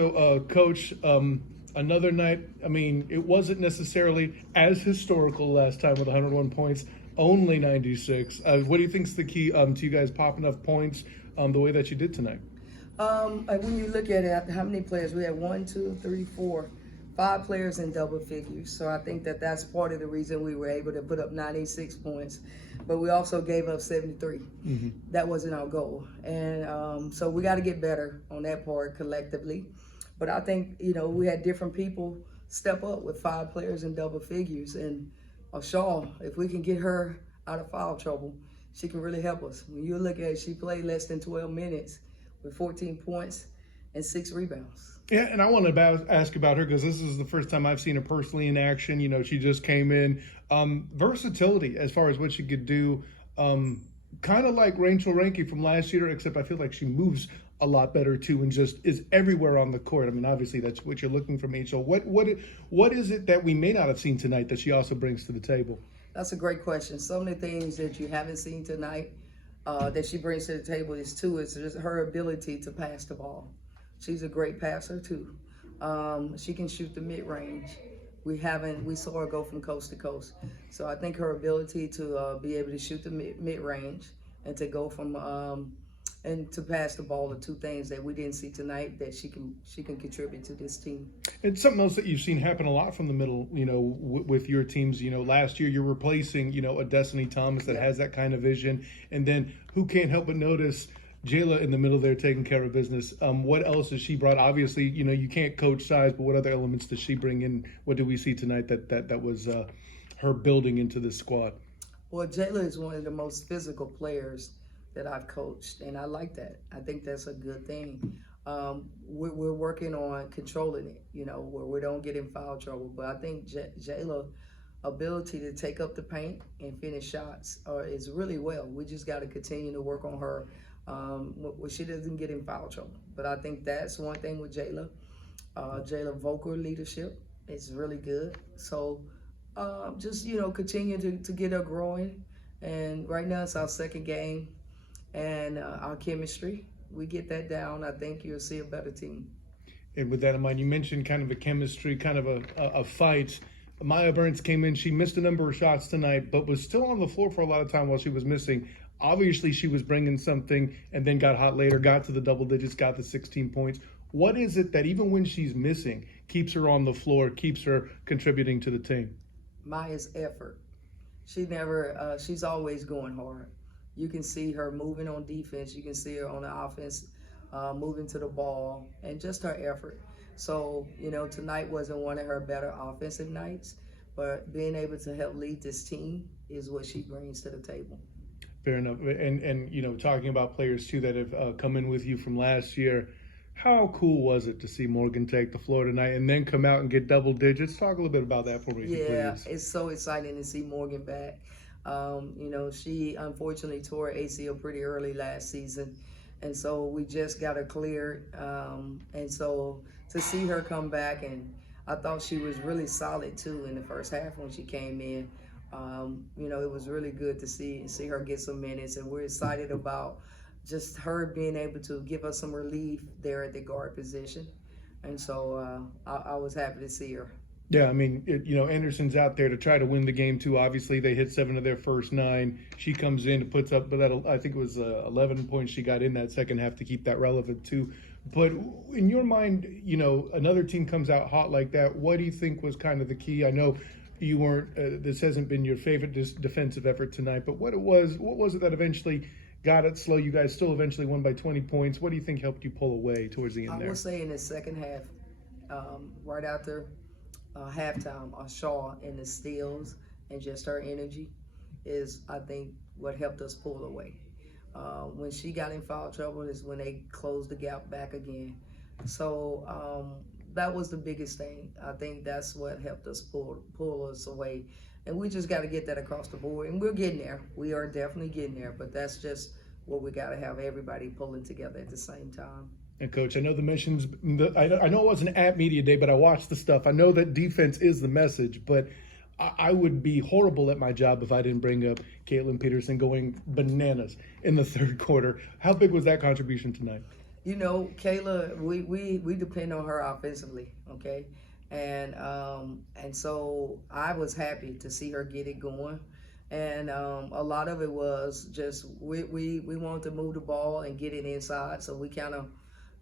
So, Coach, another night. I mean, it wasn't necessarily as historical last time with 101 points, only 96. What do you think's the key to you guys popping up points the way that you did tonight? When you look at it, how many players we had? One, two, three, four, five players in double figures. So I think that that's part of the reason we were able to put up 96 points. But we also gave up 73. That wasn't our goal, and so we got to get better on that part collectively. But I think we had different people step up with five players in double figures, and Shaw, if we can get her out of foul trouble, she can really help us. When you look at it, she played less than 12 minutes with 14 points and 6 rebounds. Yeah, and I want to ask about her because this is the first time I've seen her personally in action. She just came in. Versatility as far as what she could do, kind of like Rachel Ranke from last year, except I feel like she moves a lot better too and just is everywhere on the court. I mean, obviously that's what you're looking from Rachel. What is it that we may not have seen tonight that she also brings to the table? That's a great question. So many things that you haven't seen tonight that she brings to the table is just her ability to pass the ball. She's a great passer too. She can shoot the mid-range. We saw her go from coast to coast. So I think her ability to be able to shoot the mid-range and to go from and to pass the ball are two things that we didn't see tonight that she can contribute to this team. It's something else that you've seen happen a lot from the middle, with your teams. Last year you're replacing, a Destiny Thomas that has that kind of vision. And then who can't help but notice Jayla in the middle there taking care of business. What else has she brought? Obviously, you can't coach size, but what other elements does she bring in? What did we see tonight that was her building into this squad? Well, Jayla is one of the most physical players that I've coached, and I like that. I think that's a good thing. We're working on controlling it, where we don't get in foul trouble. But I think Jayla's ability to take up the paint and finish shots is really well. We just got to continue to work on her where she doesn't get in foul trouble. But I think that's one thing with Jayla. Jayla vocal leadership is really good. So just, continue to get her growing. And right now it's our second game. And our chemistry, we get that down, I think you'll see a better team. And with that in mind, you mentioned kind of a chemistry, kind of a fight. Maya Burns came in. She missed a number of shots tonight, but was still on the floor for a lot of time while she was missing. Obviously, she was bringing something and then got hot later, got to the double digits, got the 16 points. What is it that even when she's missing, keeps her on the floor, keeps her contributing to the team? Maya's effort. She's always going hard. You can see her moving on defense. You can see her on the offense, moving to the ball, and just her effort. So, tonight wasn't one of her better offensive nights, but being able to help lead this team is what she brings to the table. Fair enough. And talking about players, too, that have come in with you from last year, how cool was it to see Morgan take the floor tonight and then come out and get double digits? Talk a little bit about that for me, please. Yeah, it's so exciting to see Morgan back. She unfortunately tore her ACL pretty early last season, and so we just got her cleared. And so to see her come back, and I thought she was really solid too in the first half when she came in. It was really good to see her get some minutes, and we're excited about just her being able to give us some relief there at the guard position. And so I was happy to see her. Yeah, I mean, Anderson's out there to try to win the game, too. Obviously, they hit 7 of their first 9. She comes in and puts up, I think it was 11 points she got in that second half to keep that relevant, too. But in your mind, another team comes out hot like that. What do you think was kind of the key? I know you weren't, this hasn't been your favorite defensive effort tonight, but what was it that eventually got it slow? You guys still eventually won by 20 points. What do you think helped you pull away towards the end there? I would say in the second half, right after halftime, Shaw and the steals and just her energy is, I think, what helped us pull away. When she got in foul trouble is when they closed the gap back again. So that was the biggest thing. I think that's what helped us pull us away. And we just got to get that across the board. And we're getting there. We are definitely getting there. But that's just what we got to have everybody pulling together at the same time. And Coach, I know I know it wasn't at Media Day, but I watched the stuff. I know that defense is the message, but I would be horrible at my job if I didn't bring up Caitlin Peterson going bananas in the third quarter. How big was that contribution tonight? Kayla, we depend on her offensively, okay? And so I was happy to see her get it going. And a lot of it was just we wanted to move the ball and get it inside, so we kind of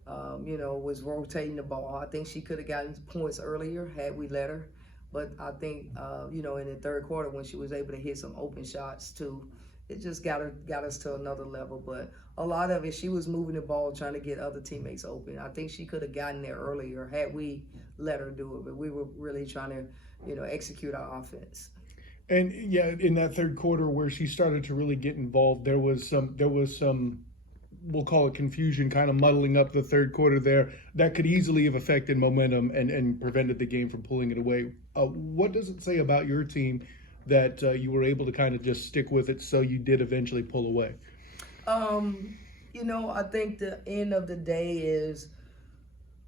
was rotating the ball. I think she could have gotten points earlier had we let her. But I think, in the third quarter when she was able to hit some open shots too, it just got us to another level. But a lot of it, she was moving the ball, trying to get other teammates open. I think she could have gotten there earlier had we let her do it. But we were really trying to, execute our offense. And yeah, in that third quarter where she started to really get involved, there was some we'll call it confusion, kind of muddling up the third quarter there that could easily have affected momentum and prevented the game from pulling it away. What does it say about your team that you were able to kind of just stick with it so you did eventually pull away? I think the end of the day is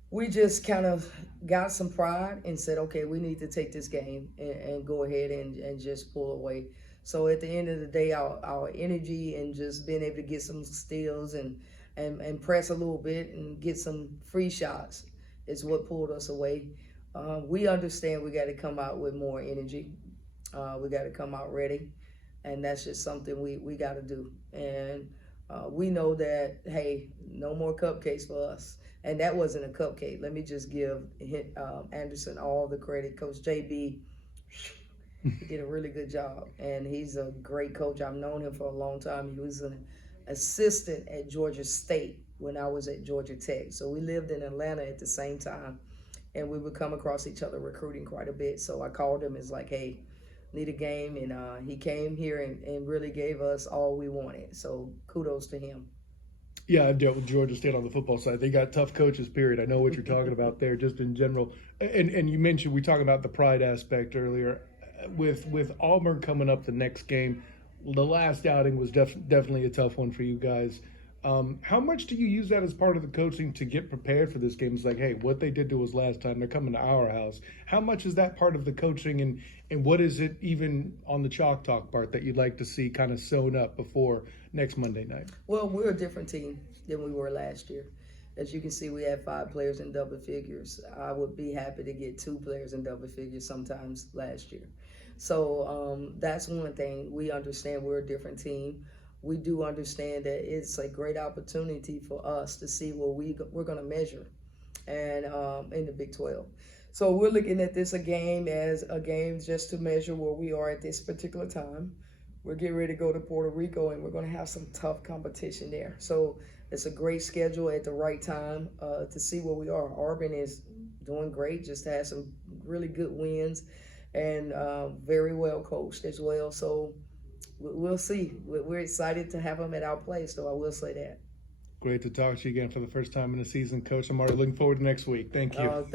we just kind of got some pride and said, okay, we need to take this game and go ahead and just pull away. So at the end of the day, our energy and just being able to get some steals and press a little bit and get some free shots is what pulled us away. We understand we got to come out with more energy. We got to come out ready. And that's just something we got to do. And we know that, hey, no more cupcakes for us. And that wasn't a cupcake. Let me just give Anderson all the credit. Coach JB, he did a really good job. And he's a great coach. I've known him for a long time. He was an assistant at Georgia State when I was at Georgia Tech. So we lived in Atlanta at the same time. And we would come across each other recruiting quite a bit. So I called him. It's like, hey, need a game. And he came here and really gave us all we wanted. So kudos to him. Yeah, I've dealt with Georgia State on the football side. They got tough coaches, period. I know what you're talking about there, just in general. And you mentioned, we talked about the pride aspect earlier. With Auburn coming up the next game, the last outing was definitely a tough one for you guys. How much do you use that as part of the coaching to get prepared for this game? It's like, hey, what they did to us last time, they're coming to our house. How much is that part of the coaching, and what is it even on the chalk talk part that you'd like to see kind of sewn up before next Monday night? Well, we're a different team than we were last year. As you can see, we had 5 players in double figures. I would be happy to get 2 players in double figures sometimes last year. So that's one thing. We understand we're a different team. We do understand that it's a great opportunity for us to see where we're going to measure and in the Big 12. So we're looking at this as a game just to measure where we are at this particular time. We're getting ready to go to Puerto Rico, and we're going to have some tough competition there. So it's a great schedule at the right time to see where we are. Auburn is doing great, just had some really good wins and very well coached as well. So we'll see. We're excited to have them at our place, so I will say that. Great to talk to you again for the first time in the season, Coach. I'm already looking forward to next week. Thank you. Thank